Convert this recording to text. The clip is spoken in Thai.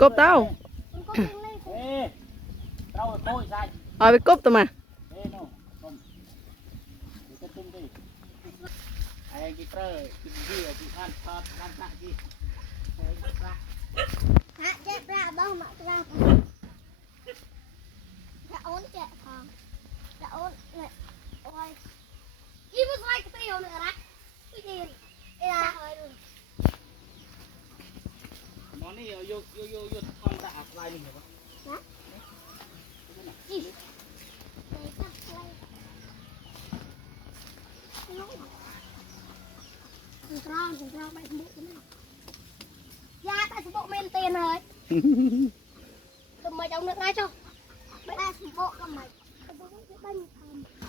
กบเต้าเอาไปกบตัวมาเจ็บละบ้างมาละจะโอนเจ็บทองจะโอนเลยโอ้ยยี่ปุ่นใส่กระเตียวเลยนะไม่ดีเอ้ยมอนี่อยู่ทองตาอะไรนี่เหรออีไหนก็อะไรถึงกรองไปสมุกนะยาไปสมุกเมนเตียนเลยทำไมจะเอาเนื้อได้จ้ะไม่ได้สมุกทำไมสมุกจะบังทำ